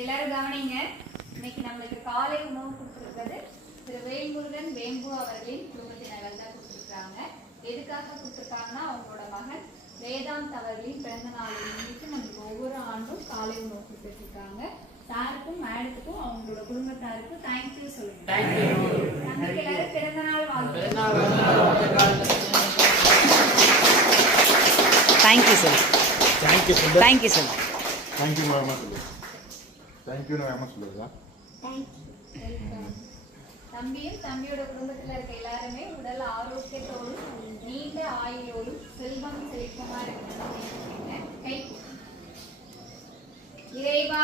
எல்லாரும் கவனிங்க. இன்னைக்கு நம்மளுக்கு காலை உணவு கொடுத்துருக்கிறது திரு வேல்முருகன் வேம்பு அவர்களின் குடும்பத்தினர்கள் தான் கொடுத்துருக்காங்க. எதுக்காக கொடுத்துருக்காங்கன்னா அவங்களோட மகன் வேதாந்த் அவர்களின் பிறந்த நாளை முன்னிட்டு நம்மளுக்கு ஒவ்வொரு ஆண்டும் காலை உணவு கொடுத்துட்டு இருக்காங்க. சாருக்கும் மேடத்துக்கும் அவங்களோட குடும்பத்தாருக்கும் தேங்க்யூ சொல்லுங்க. நமக்கு எல்லாரும் பிறந்த நாள் வாழ்த்து. Thank you sir. Thank you sir. Thank you ma'am சொல்லு. தேங்க்யூ மேம் சொல்லுதா? தம்பியும் தம்பியோட குடும்பத்துல இருக்க எல்லாருமே உடல் ஆரோக்கியத்தோடும் நீண்ட ஆயுளோடும் செல்வம் செழிப்புமா இருக்கணும். இறைவா